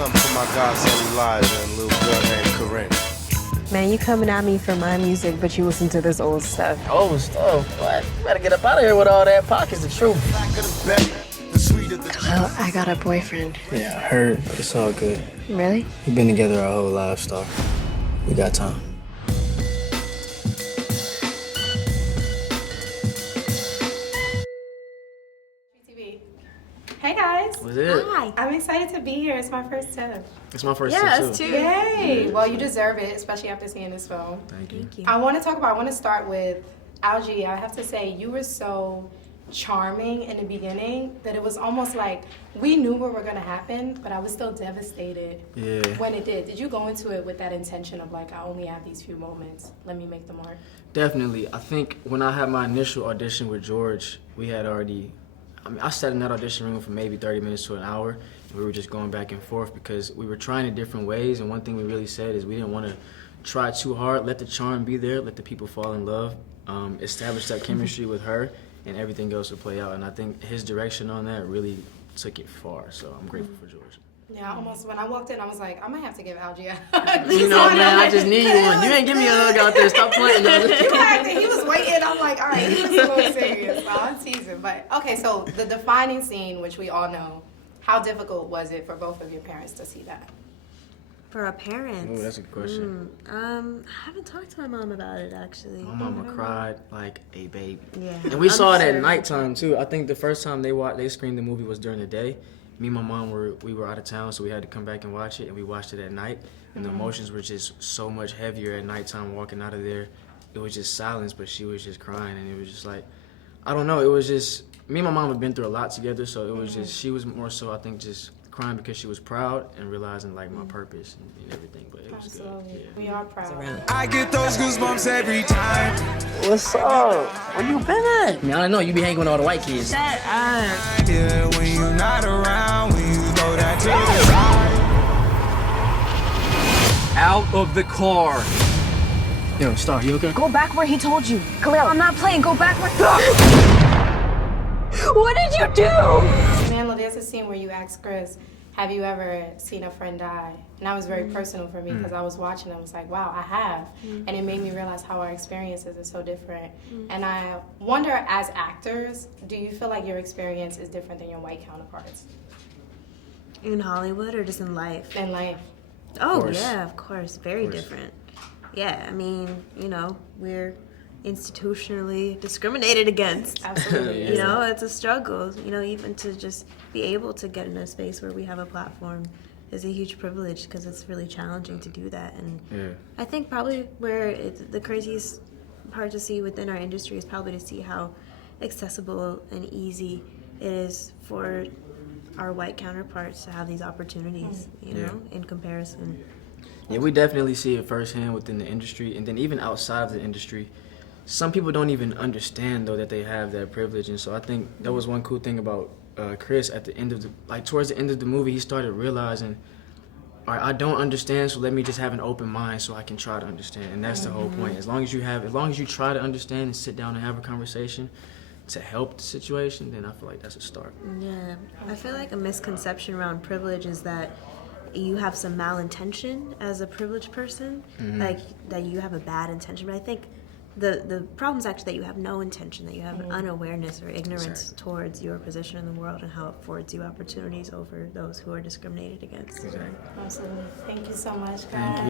something for my godson Elijah and a little girl named Corinne. Man, you coming at me for my music, but you listen to this old stuff. Old stuff? What? You better get up out of here with all that. Pac is the truth. Well, I got a boyfriend. Yeah, I heard, but it's all good. Really? We've been together our whole lives, Starr. We got time. Hey guys. What's it? Hi. I'm excited to be here. It's my first time. It's my first Yeah, time, us too. too. Yay! Well, you deserve it, especially after seeing this film. Thank you. Thank you. I want to start with Algee. I have to say, you were so charming in the beginning that it was almost like we knew what were going to happen, but I was still devastated when it did. Did you go into it with that intention of like, I only have these few moments, let me make the mark? Definitely. I think when I had my initial audition with George, we had already, I sat in that audition room for maybe 30 minutes to an hour, and we were just going back and forth because we were trying in different ways, and one thing we really said is we didn't want to try too hard, let the charm be there, let the people fall in love, establish that chemistry with her, and everything else will play out. And I think his direction on that really took it far, so I'm grateful for George. Yeah, almost when I walked in, I was like, I might have to give Algee a You know, man, I just need one. You ain't give me a hug out there. Stop playing. He was waiting. I'm like, all right, he was a little serious. So I'm teasing. But okay, so the defining scene, which we all know, how difficult was it for both of your parents to see that? For our parents? Oh, that's a good question. I haven't talked to my mom about it, actually. My mama cried like a baby. Yeah. And we saw it sure. at nighttime too. I think the first time they screened the movie was during the day. Me and my mom we were out of town, so we had to come back and watch it, and we watched it at night. And the emotions were just so much heavier at nighttime walking out of there. It was just silence, but she was just crying, and it was just like, I don't know, it was just, me and my mom have been through a lot together, so it was just, she was more so, I think, just crying because she was proud and realizing like my purpose and everything, but it was Absolutely. good. Yeah. We are proud. I get those goosebumps every time. What's up? Where you been at? Man, I know you be hanging with all the white kids. Yeah, when you're not around, when you go that to the side. Out of the car. Yo, Starr, you okay? Go back where he told you. Khalil, I'm not playing. Go back where... What did you do? Amandla, there's a scene where you asked Chris, have you ever seen a friend die? And that was very personal for me because I was watching and I was like, wow, I have. And it made me realize how our experiences are so different. And I wonder, as actors, do you feel like your experience is different than your white counterparts In Hollywood or just in life? in life? Oh, course. yeah, of course. Very different. Yeah, I mean, you know, we're institutionally discriminated against. Absolutely. You know, it's a struggle. You know, even to just be able to get in a space where we have a platform is a huge privilege because it's really challenging to do that. And I think probably where the craziest part to see within our industry is probably to see how accessible and easy it is for our white counterparts to have these opportunities, you know, in comparison. Yeah, we definitely see it firsthand within the industry, and then even outside of the industry. Some people don't even understand though that they have that privilege, and so I think that was one cool thing about Chris at the end of towards the end of the movie, he started realizing, all right, I don't understand, so let me just have an open mind so I can try to understand, and that's the whole point. As long as you try to understand and sit down and have a conversation to help the situation, then I feel like that's a start. Yeah, I feel like a misconception around privilege is that you have some malintention as a privileged person, like that you have a bad intention. But I think the problem is actually that you have no intention, that you have an unawareness or ignorance towards your position in the world and how it affords you opportunities over those who are discriminated against. Exactly. Absolutely. Thank you so much, guys. Thank